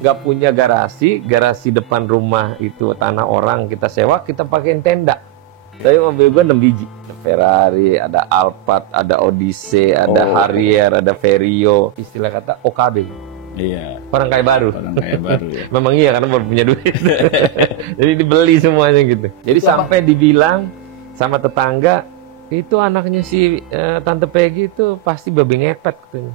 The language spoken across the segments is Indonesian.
nggak punya garasi depan rumah itu tanah orang kita sewa, kita pakein tenda. Tapi mobil gue 6 biji. Ada Ferrari, ada Alphard, ada Odyssey, ada Harrier, ada Vario. Istilah kata OKB. Iya. Orang kaya baru. Orang kaya baru ya. Memang iya karena baru punya duit. Jadi dibeli semuanya gitu. Jadi sampai dibilang sama tetangga, itu anaknya si Tante Peggy itu pasti babi ngepet katanya.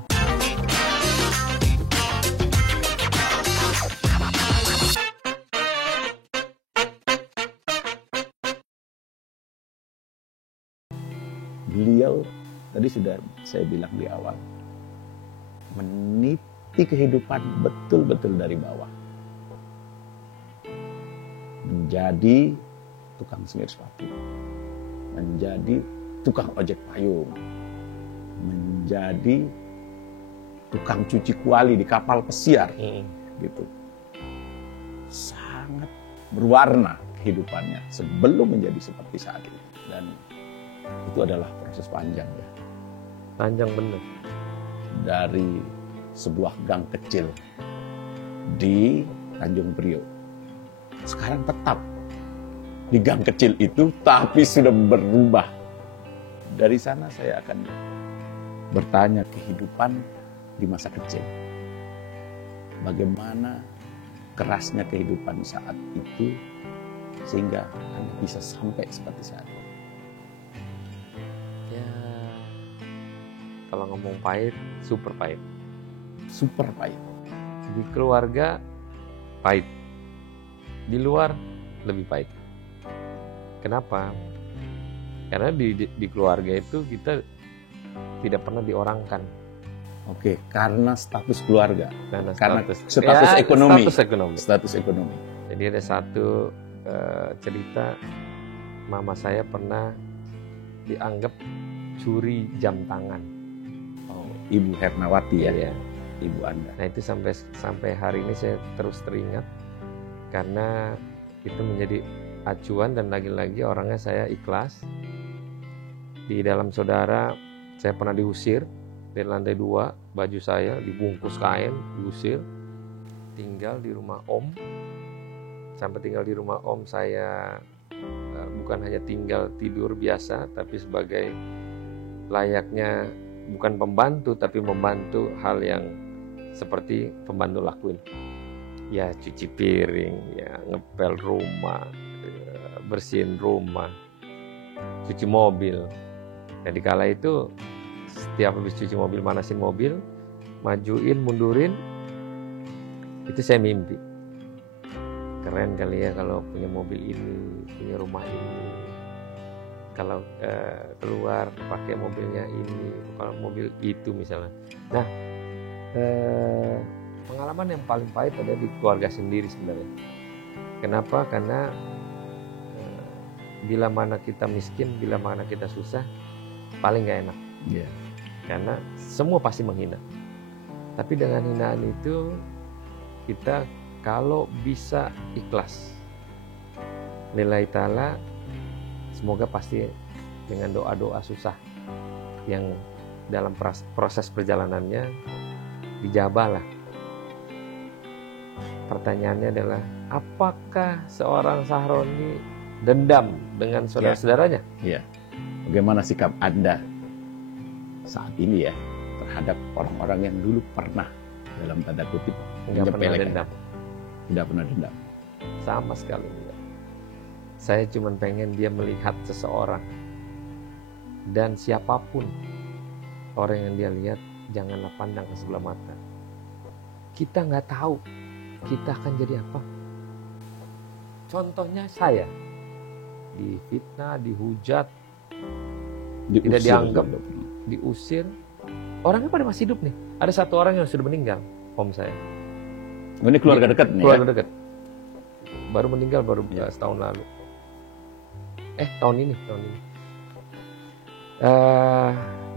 Beliau tadi sudah saya bilang di awal, meniti kehidupan betul-betul dari bawah. Menjadi tukang semir sepatu, menjadi tukang ojek payung, menjadi tukang cuci kuali di kapal pesiar, gitu. Sangat berwarna kehidupannya sebelum menjadi seperti saat ini. Dan itu adalah proses panjang ya. Panjang bener. Dari sebuah gang kecil di Tanjung Priok. Sekarang tetap di gang kecil itu, tapi sudah berubah. Dari sana saya akan bertanya kehidupan di masa kecil. Bagaimana kerasnya kehidupan saat itu sehingga Anda bisa sampai seperti saat ini. Ya, kalau ngomong pahit, super pahit. Super pahit. Di keluarga pahit, di luar lebih pahit. Kenapa? Karena di keluarga itu kita tidak pernah diorangkan. Oke, karena status keluarga, karena status ya, ekonomi. Status ekonomi. Ekonomi. Jadi ada satu cerita, mama saya pernah dianggap curi jam tangan. Oh, Ibu Hernawati ya, Iya. Ibu Anda. Nah itu sampai hari ini saya terus teringat karena itu menjadi acuan dan lagi-lagi orangnya saya ikhlas. Di dalam saudara saya pernah diusir dari lantai 2, baju saya dibungkus kain, diusir, tinggal di rumah om. Sampai tinggal di rumah om saya bukan hanya tinggal tidur biasa, tapi sebagai layaknya bukan pembantu, tapi membantu hal yang seperti pembantu lakuin. Ya cuci piring, ya ngepel rumah, bersihin rumah, cuci mobil. Nah dikala itu setiap habis cuci mobil, manasin mobil, majuin, mundurin, itu saya mimpi. Keren kali ya kalau punya mobil ini, punya rumah ini. Kalau keluar pakai mobilnya ini, kalau mobil itu misalnya. Nah, pengalaman yang paling pahit ada di keluarga sendiri sebenarnya. Kenapa? Karena bila mana kita miskin, bila mana kita susah, paling gak enak. Yeah. Karena semua pasti menghina. Tapi dengan hinaan itu kita kalau bisa ikhlas, lillahi ta'ala, semoga pasti dengan doa-doa susah yang dalam proses perjalanannya dijabah lah. Pertanyaannya adalah, apakah seorang Sahroni dendam dengan saudara-saudaranya? Iya. Bagaimana sikap Anda saat ini ya terhadap orang-orang yang dulu pernah dalam tanda kutip Nggak pernah dendam. Tidak pernah dendam. Sama sekali enggak. Saya cuma pengen dia melihat seseorang, dan siapapun orang yang dia lihat, janganlah pandang ke sebelah mata. Kita nggak tahu kita akan jadi apa. Contohnya saya difitnah, dihujat, tidak dianggap, diusir. Orangnya pada masih hidup nih. Ada satu orang yang sudah meninggal, om saya. Ini keluarga dekat nih. Keluarga dekat. Baru meninggal setahun lalu. Tahun ini.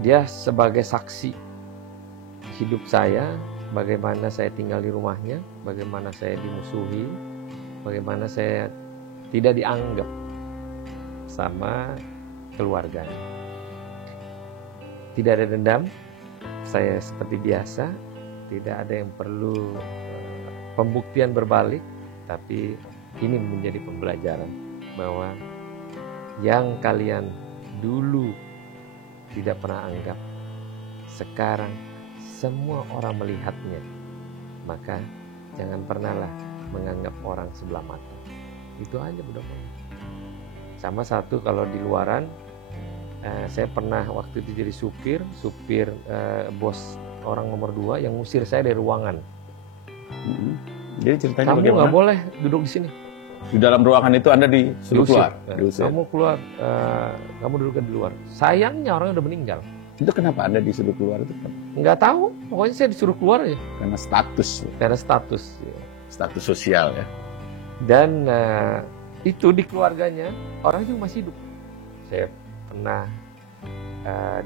Dia sebagai saksi hidup saya, bagaimana saya tinggal di rumahnya, bagaimana saya dimusuhi, bagaimana saya tidak dianggap sama keluarganya. Tidak ada dendam, saya seperti biasa, tidak ada yang perlu pembuktian berbalik, tapi ini menjadi pembelajaran bahwa yang kalian dulu tidak pernah anggap, sekarang semua orang melihatnya. Maka jangan pernahlah menganggap orang sebelah mata. Itu aja mudah-mudahan. Sama satu, kalau di luaran, saya pernah waktu itu jadi supir bos orang nomor 2 yang ngusir saya dari ruangan. Jadi ceritanya Kamu bagaimana? nggak boleh duduk di sini. Di dalam ruangan itu Anda disuruh keluar? Diusir. Kamu keluar, kamu duduk di luar. Sayangnya orangnya udah meninggal. Itu kenapa Anda disuruh keluar itu? Nggak tahu, pokoknya saya disuruh keluar aja. Karena status. Karena status. Status sosial ya. Dan itu di keluarganya orang juga masih hidup. Saya pernah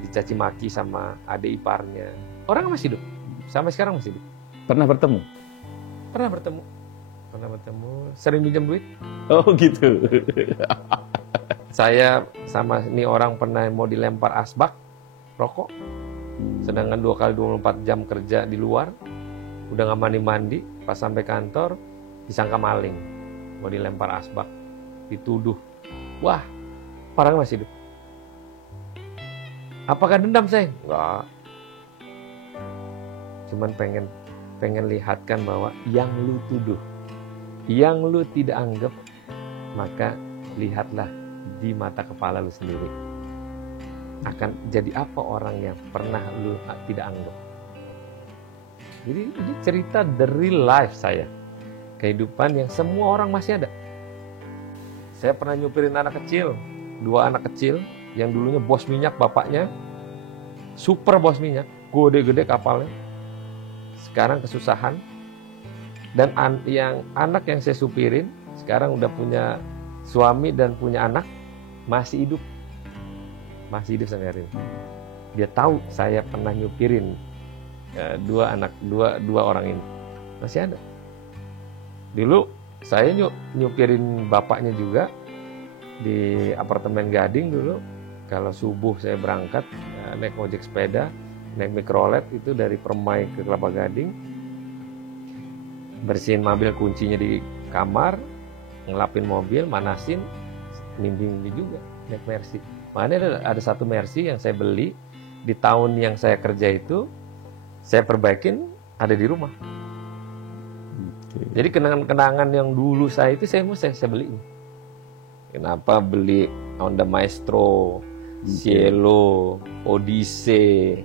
dicaci maki sama adik iparnya. Orang masih hidup, sampai sekarang masih hidup. Pernah bertemu? Pernah bertemu, sering pinjam duit. Oh gitu. Saya sama ini orang pernah mau dilempar asbak rokok, sedangkan 2 kali 24 jam kerja di luar, udah nggak mandi-mandi, pas sampai kantor disangka maling, mau dilempar asbak, dituduh. Wah, orang masih hidup. Apakah dendam saya? Enggak. Cuman pengen lihatkan bahwa yang lu tuduh, yang lu tidak anggap, maka lihatlah di mata kepala lu sendiri. Akan jadi apa orang yang pernah lu tidak anggap. Jadi ini cerita the real life saya. Kehidupan yang semua orang masih ada. Saya pernah nyupirin anak kecil, 2 anak kecil, yang dulunya bos minyak bapaknya, super bos minyak, gede-gede kapalnya. Sekarang kesusahan. Dan yang anak yang saya supirin sekarang udah punya suami dan punya anak, masih hidup. Masih hidup sampai hari ini. Dia tahu saya pernah nyupirin 2 orang ini. Masih ada. Dulu saya nyupirin bapaknya juga di apartemen Gading dulu. Kalau subuh saya berangkat naik ojek sepeda, naik mikrolet itu dari Permai ke Kelapa Gading, bersihin mobil, kuncinya di kamar, ngelapin mobil, manasin, mimpi juga naik Mercy. Makanya ada satu Mercy yang saya beli di tahun yang saya kerja itu, saya perbaikin, ada di rumah. Jadi kenangan-kenangan yang dulu saya itu saya beliin. Kenapa beli Honda Maestro, Cielo, Odyssey,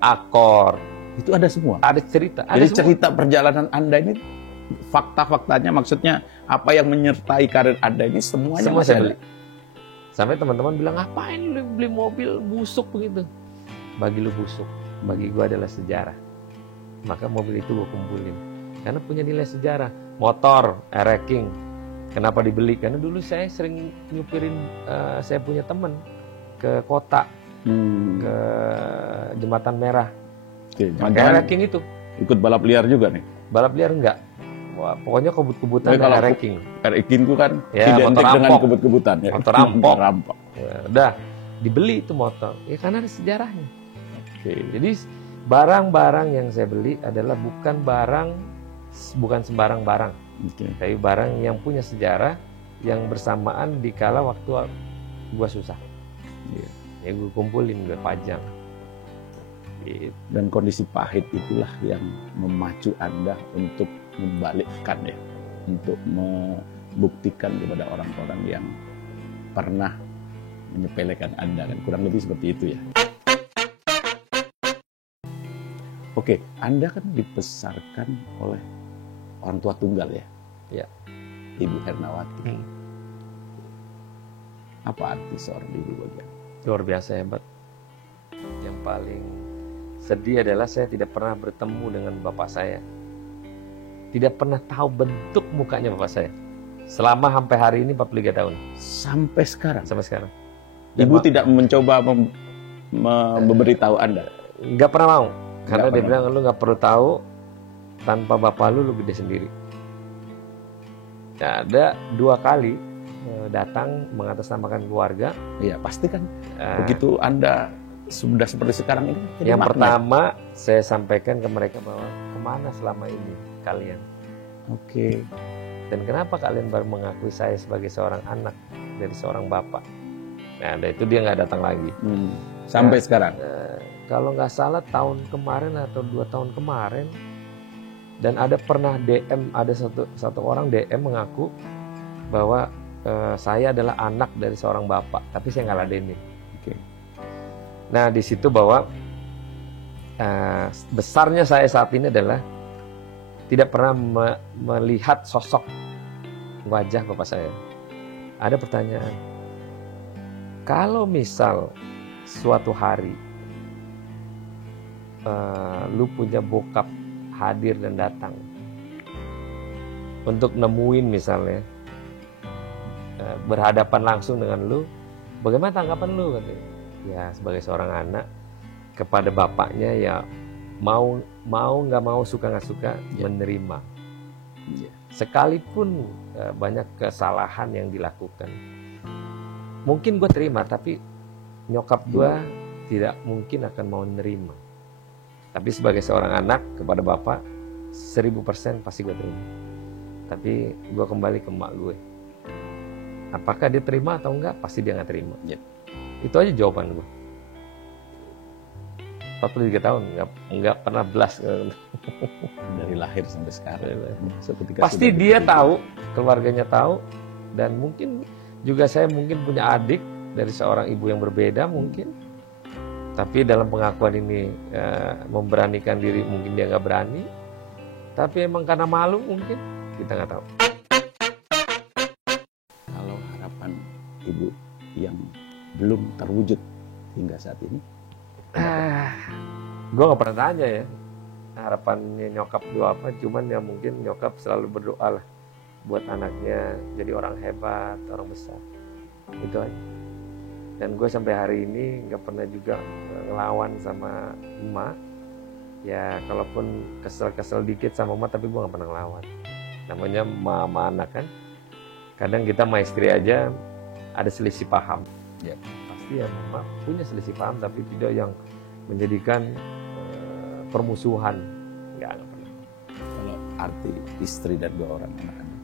Accord. Itu ada semua? Ada cerita. Jadi cerita perjalanan Anda ini, fakta-faktanya, maksudnya apa yang menyertai karir Anda ini semuanya semua saya ada. beli. Sampai teman-teman bilang, ngapain lu beli mobil busuk begitu? Bagi lu busuk, bagi gua adalah sejarah. Maka mobil itu gua kumpulin. Karena punya nilai sejarah. Motor, Air King. Kenapa dibeli? Karena dulu saya sering nyupirin, saya punya teman ke kota, ke Jembatan Merah. Oke, Air King itu. Ikut balap liar juga nih? Balap liar enggak. Wah, pokoknya kebut-kebutan kalau Air King. Air King itu kan Ya, identik motor dengan rampok. kebut-kebutan. Ya. Motor rampok. Rampok. Ya, udah, dibeli itu motor. Ya karena ada sejarahnya. Oke. Jadi barang-barang yang saya beli adalah bukan sembarang barang. Oke. Tapi barang yang punya sejarah, yang bersamaan di kala waktu gua susah. Iya. Ya gua kumpulin, gua pajang. Gitu. Dan kondisi pahit itulah yang memacu Anda untuk membalikkan ya, untuk membuktikan kepada orang-orang yang pernah menyepelekan Anda, kan kurang lebih seperti itu ya. Oke, Anda kan dibesarkan oleh orang tua tunggal ya? Ya. Ibu Ernawati. Apa arti seorang ibu bagi Anda? Luar biasa hebat. Yang paling sedih adalah saya tidak pernah bertemu dengan bapak saya. Tidak pernah tahu bentuk mukanya bapak saya. Selama sampai hari ini 43 tahun. Sampai sekarang? Sampai sekarang. Ibu tidak mencoba memberitahu Anda? Nggak pernah mau. Karena Nggak dia pernah. bilang, lu nggak perlu tahu, tanpa bapak lu gede sendiri. Nah, ada 2 kali datang mengatasnamakan keluarga. Iya, pasti kan. Begitu Anda sudah seperti sekarang ini. Yang pertama, saya sampaikan ke mereka bahwa kemana selama ini kalian. Oke. Dan kenapa kalian baru mengakui saya sebagai seorang anak dari seorang bapak? Nah, itu dia nggak datang lagi. Sampai sekarang. Kalau nggak salah tahun kemarin atau 2 tahun kemarin, dan ada pernah DM, ada satu orang DM mengaku bahwa saya adalah anak dari seorang bapak, tapi saya nggak ladenin. Oke. Nah, di situ bahwa besarnya saya saat ini adalah tidak pernah melihat sosok wajah bapak saya. Ada pertanyaan, kalau misal suatu hari lu punya bokap hadir dan datang untuk nemuin misalnya, berhadapan langsung dengan lu, bagaimana tanggapan lu? Katanya. Ya, sebagai seorang anak kepada bapaknya ya mau nggak mau, suka nggak suka, menerima. Sekalipun banyak kesalahan yang dilakukan, mungkin gue terima, tapi nyokap gue tidak mungkin akan mau menerima. Tapi sebagai seorang anak kepada bapak, 1000% pasti gue terima. Tapi gue kembali ke emak gue, apakah dia terima atau enggak? Pasti dia nggak terima. Itu aja jawaban gue. 43 tahun nggak pernah belas. Dari lahir sampai sekarang. Pasti dia tahu, keluarganya tahu, dan mungkin juga saya mungkin punya adik dari seorang ibu yang berbeda mungkin. Tapi dalam pengakuan ini memberanikan diri, mungkin dia nggak berani. Tapi emang karena malu mungkin, kita nggak tahu. Kalau harapan ibu yang belum terwujud hingga saat ini? Gue nggak pernah tanya ya harapannya nyokap gue apa. Cuman ya mungkin nyokap selalu berdoa lah buat anaknya jadi orang hebat, orang besar. Itu aja. Dan gue sampai hari ini nggak pernah juga ngelawan sama emak. Ya kalaupun kesel dikit sama emak, tapi gue nggak pernah ngelawan. Namanya mama anak kan. Kadang kita sama istri aja ada selisih paham. Ya pasti ya mama punya selisih paham, tapi tidak yang menjadikan permusuhan. Nggak pernah. Kalau arti istri dan 2 orang anak-anak?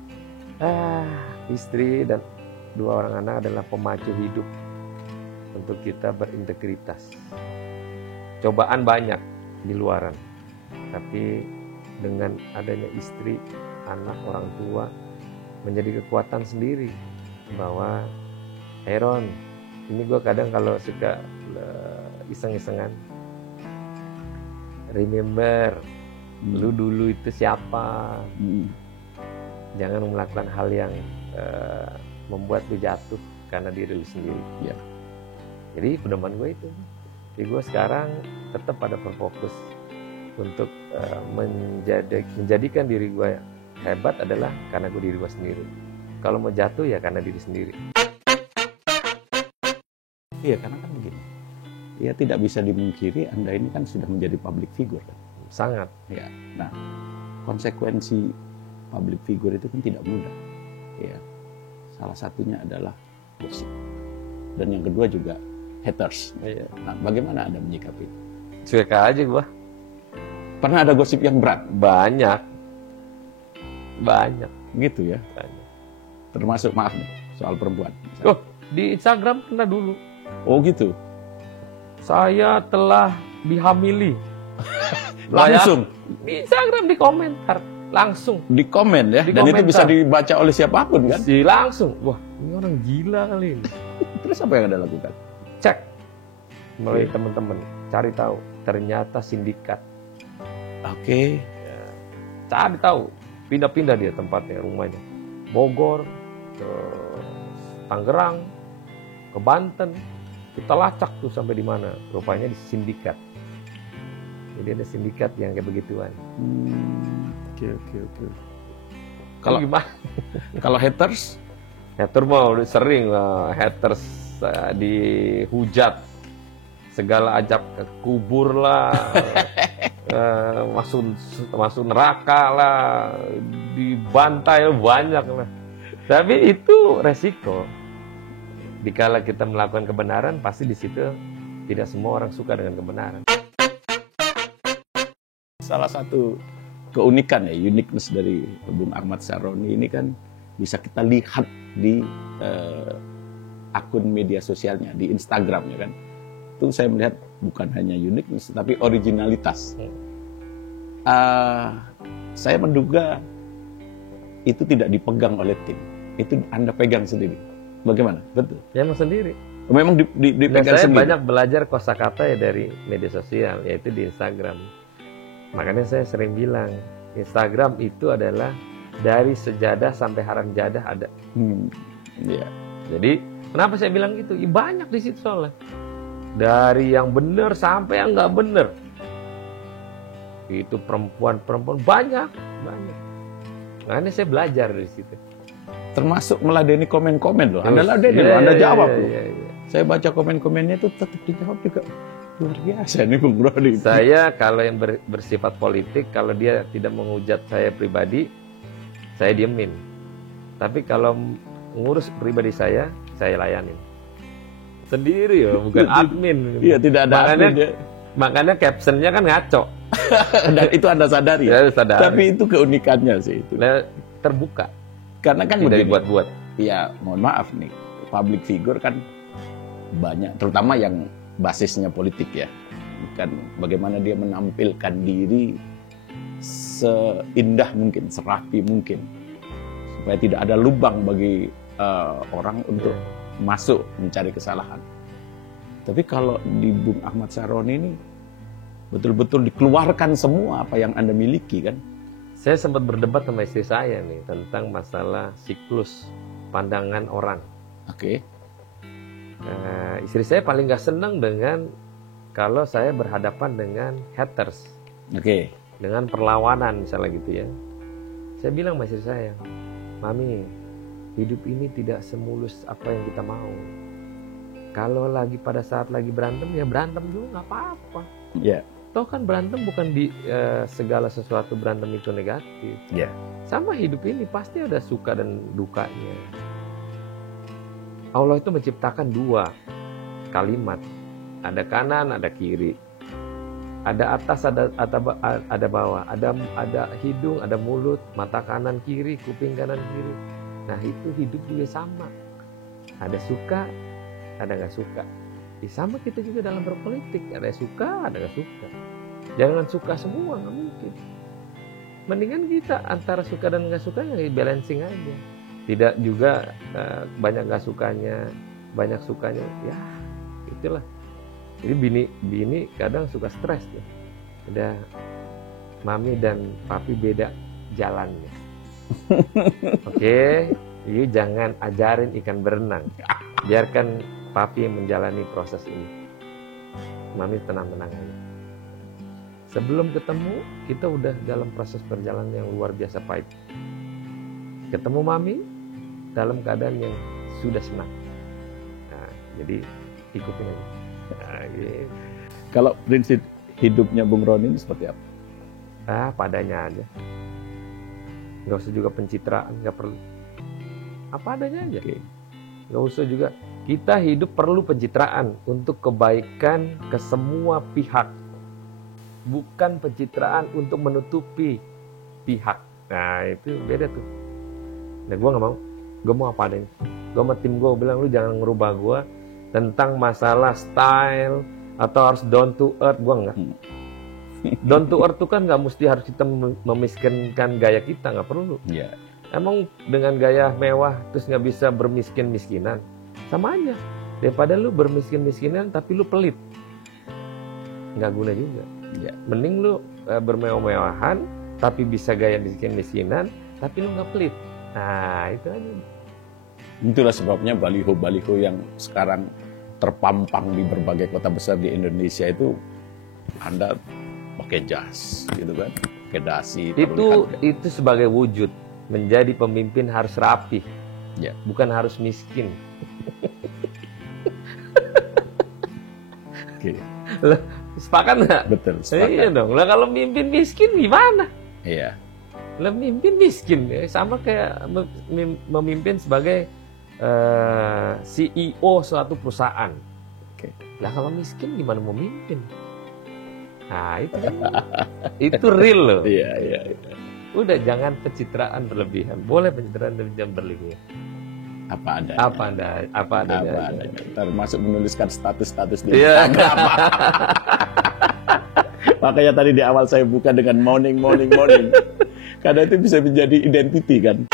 Istri dan 2 orang anak adalah pemacu hidup untuk kita berintegritas. Cobaan banyak di luaran, tapi dengan adanya istri, anak, orang tua menjadi kekuatan sendiri. Bahwa Aaron, ini gue kadang kalau suka iseng-isengan, remember lu dulu itu siapa. Jangan melakukan hal yang membuat lu jatuh karena diri lu sendiri. Jadi pedoman gue itu. Jadi gue sekarang tetap pada berfokus untuk menjadikan diri gue hebat adalah karena gue diri gue sendiri. Kalau mau jatuh ya karena diri sendiri. Iya, karena kan begini. Ya tidak bisa dimungkiri Anda ini kan sudah menjadi public figure kan. Sangat. Ya. Nah, konsekuensi public figure itu kan tidak mudah. Ya. Salah satunya adalah gosip. Dan yang kedua juga haters. Nah, bagaimana Anda menyikapi itu? Cuek aja gua. Pernah ada gosip yang berat? Banyak. Gitu ya? Banyak. Termasuk, maaf nih, soal perempuan. Oh, di Instagram pernah dulu. Oh gitu? Saya telah dihamili. Langsung? Di Instagram, di komentar. Langsung. Di komen ya? Di Dan komentar. itu bisa dibaca oleh siapapun kan? Langsung. Wah, ini orang gila kali ini. Terus apa yang Anda lakukan? Cek melalui teman-teman, cari tahu. Ternyata sindikat. Oke. Cari tahu. Pindah-pindah dia tempatnya, rumahnya. Bogor, ke Tangerang, ke Banten. Kita lacak tuh sampai di mana. Rupanya di sindikat. Jadi ada sindikat yang kayak begituan. Oke. Kalau gimana? Kalau haters? Hater mah udah sering haters dihujat. Segala ajak ke kubur lah. masuk neraka lah. Dibantai banyak lah. Tapi itu resiko. Dikala kita melakukan kebenaran, pasti di situ tidak semua orang suka dengan kebenaran. Salah satu keunikan ya, uniqueness dari Bung Ahmad Saroni ini kan bisa kita lihat di akun media sosialnya, di Instagram ya kan. Itu saya melihat bukan hanya uniqueness, tapi originalitas. Saya menduga itu tidak dipegang oleh tim, itu Anda pegang sendiri. Bagaimana? Betul? Ya, emang sendiri. Memang dipegang saya sendiri. banyak belajar kosakata ya dari media sosial, yaitu di Instagram. Makanya saya sering bilang, Instagram itu adalah dari sejadah sampai haram jadah ada. Iya. Jadi kenapa saya bilang gitu? Banyak di situ soalnya. Dari yang benar sampai yang nggak benar. Itu perempuan banyak. Makanya saya belajar dari situ. Termasuk meladeni komen-komen loh. Anda ladeni loh, Anda jawab loh. Iya. Saya baca komen-komennya itu tetap dijawab juga. Luar biasa nih Bung Roni. Saya kalau yang bersifat politik, kalau dia tidak menghujat saya pribadi, saya diemin. Tapi kalau ngurus pribadi saya layanin. Sendiri ya, bukan admin. Iya, tidak ada admin. Makanya captionnya kan ngaco. Dan itu Anda sadari ya? Sadari. Tapi itu keunikannya sih itu. Nah, terbuka. Karena kan tidak begini, dibuat-buat. Ya, mohon maaf nih. Public figure kan banyak, terutama yang basisnya politik ya. Kan bagaimana dia menampilkan diri seindah mungkin, serapi mungkin. Supaya tidak ada lubang bagi orang untuk masuk mencari kesalahan. Tapi kalau di Bung Ahmad Saroni ini betul-betul dikeluarkan semua apa yang Anda miliki kan. Saya sempat berdebat sama istri saya nih tentang masalah siklus pandangan orang. Oke. Istri saya paling gak senang dengan kalau saya berhadapan dengan haters. Oke. Dengan perlawanan misalnya gitu ya. Saya bilang sama istri saya, Mami, hidup ini tidak semulus apa yang kita mau. Kalau lagi pada saat lagi berantem, ya berantem dulu gak apa-apa. Iya. Toh kan berantem bukan di segala sesuatu berantem itu negatif. Iya. Sama hidup ini pasti ada suka dan dukanya. Allah itu menciptakan dua kalimat. Ada kanan, ada kiri. Ada atas, ada bawah. Ada hidung, ada mulut, mata kanan kiri, kuping kanan kiri. Nah itu hidup juga sama. Ada suka, ada nggak suka. Sama kita juga dalam berpolitik. Ada suka, ada nggak suka. Jangan suka semua, nggak mungkin. Mendingan kita antara suka dan nggak suka ya balancing aja. Tidak juga banyak nggak sukanya, banyak sukanya. Ya itulah. Jadi bini kadang suka stres tuh. Udah mami dan papi beda jalannya. Oke, you jangan ajarin ikan berenang. Biarkan papi yang menjalani proses ini. Mami tenang-tenang aja. Sebelum ketemu, kita udah dalam proses perjalanan yang luar biasa pahit. Ketemu mami dalam keadaan yang sudah senang. Nah, jadi ikutin aja. Nah, gitu. Kalau prinsip hidupnya Bung Roni ini seperti apa? Padanya aja. Nggak usah juga pencitraan, nggak perlu. Apa adanya aja. Okay. Nggak usah juga. Kita hidup perlu pencitraan untuk kebaikan ke semua pihak. Bukan pencitraan untuk menutupi pihak. Nah itu beda tuh. Nah gue nggak mau. Gue mau apa adanya. Gue sama tim gue bilang lu jangan ngerubah gue tentang masalah style atau harus down to earth. Gue enggak. Down to earth tuh kan nggak mesti harus kita memiskinkan gaya kita, nggak perlu. Yeah. Emang dengan gaya mewah terus nggak bisa bermiskin-miskinan, sama aja. Daripada lu bermiskin-miskinan tapi lu pelit, nggak guna juga. Yeah. Mending lu bermewah-mewahan tapi bisa gaya miskin-miskinan tapi lu nggak pelit. Nah itu aja. Itulah sebabnya baliho-baliho yang sekarang terpampang di berbagai kota besar di Indonesia itu Anda pakai jas gitu kan, pakai dasi. Itu sebagai wujud menjadi pemimpin harus rapi, ya. Bukan harus miskin. Oke. Sepakat nggak? Betul. Sepakat. Iya dong. Lah kalau mimpin miskin gimana? Iya. Lah mimpin miskin ya sama kayak memimpin sebagai CEO suatu perusahaan. Oke. Lah kalau miskin gimana mau mimpin? Nah, itu real loh. Iya. Udah, jangan pencitraan berlebihan. Boleh pencitraan berlebihan. Apa adanya. Apa adanya. Termasuk menuliskan status-status di Iya. Instagram. Makanya tadi di awal saya buka dengan morning. Karena itu bisa menjadi identiti kan.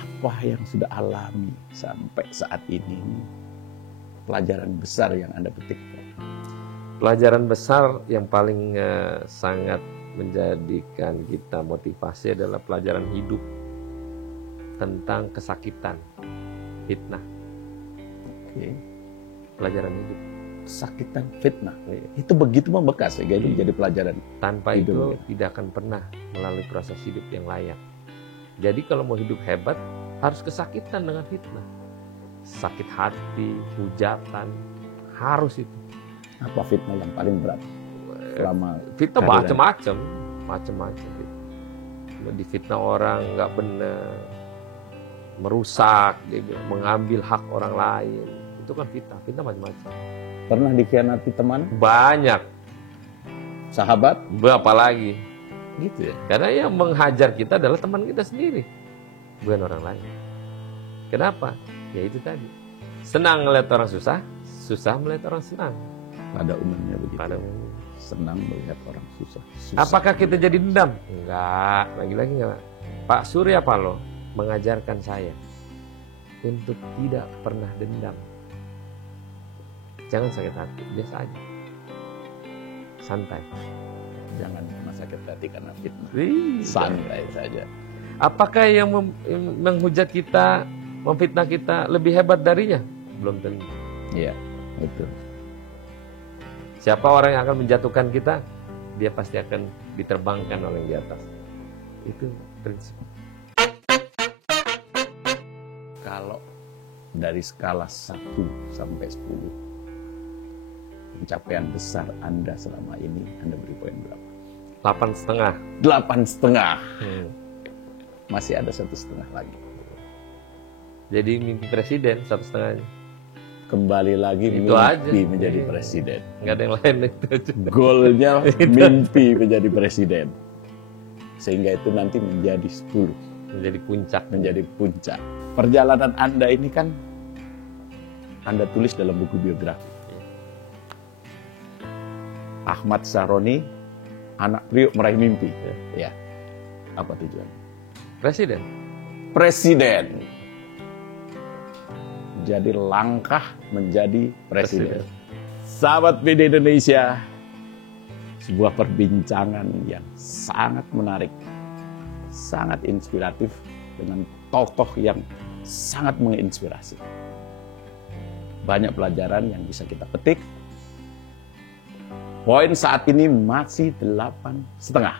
Apa yang sudah alami sampai saat ini? Pelajaran besar yang Anda petik. Pelajaran besar yang paling sangat menjadikan kita motivasi adalah pelajaran hidup tentang kesakitan, fitnah. Oke. Pelajaran hidup. Kesakitan, fitnah. Itu begitu membekas sehingga itu menjadi pelajaran. Tanpa hidup, itu ya. tidak akan pernah melalui proses hidup yang layak. Jadi kalau mau hidup hebat harus kesakitan dengan fitnah. Sakit hati, hujatan, harus itu. Apa fitnah yang paling berat selama Fitnah kehadiran? macam-macam. Difitnah orang nggak benar, merusak, dia bilang, mengambil hak orang lain, itu kan fitnah macam-macam. Pernah dikhianati teman, Banyak, sahabat? berapa lagi, gitu ya. Karena yang menghajar kita adalah teman kita sendiri, bukan orang lain. Kenapa? Ya itu tadi. Senang melihat orang susah, susah melihat orang senang. Pada umumnya begitu. Pada umumnya. Senang melihat orang susah. Apakah kita jadi dendam? Enggak, lagi-lagi enggak. Pak Surya Paloh mengajarkan saya untuk tidak pernah dendam. Jangan sakit hati, biasa aja. Santai. Jangan pernah sakit hati karena fitnah. Iya. Santai saja. Apakah yang menghujat kita, memfitnah kita lebih hebat darinya? Belum tentu. Iya, betul. Siapa orang yang akan menjatuhkan kita, dia pasti akan diterbangkan oleh yang di atas. Itu prinsip. Kalau dari skala 1 sampai 10, pencapaian besar Anda selama ini, Anda beri poin berapa? 8,5. 8,5. Masih ada 1,5 lagi. Jadi mimpi presiden 1,5. Kembali lagi Itu mimpi aja. menjadi Iya. presiden. Nggak ada yang lain itu aja. Goalnya mimpi menjadi presiden. Sehingga itu nanti menjadi 10. Menjadi puncak. Menjadi puncak. Perjalanan Anda ini kan Anda tulis dalam buku biografi. Ahmad Saroni, anak Priok meraih mimpi. Ya. Apa tujuannya? Presiden. Presiden. Jadi langkah menjadi presiden. Sahabat PD Indonesia, sebuah perbincangan yang sangat menarik, sangat inspiratif dengan tokoh yang sangat menginspirasi. Banyak pelajaran yang bisa kita petik. Poin saat ini masih 8,5.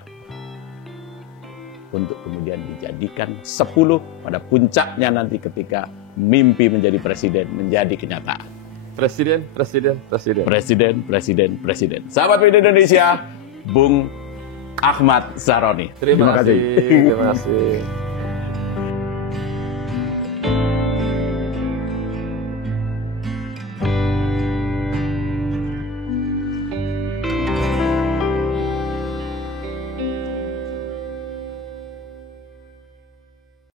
Untuk kemudian dijadikan 10 pada puncaknya nanti ketika mimpi menjadi presiden menjadi kenyataan. Presiden. Presiden. Sahabat PD Indonesia, Bung Ahmad Saroni. Terima kasih.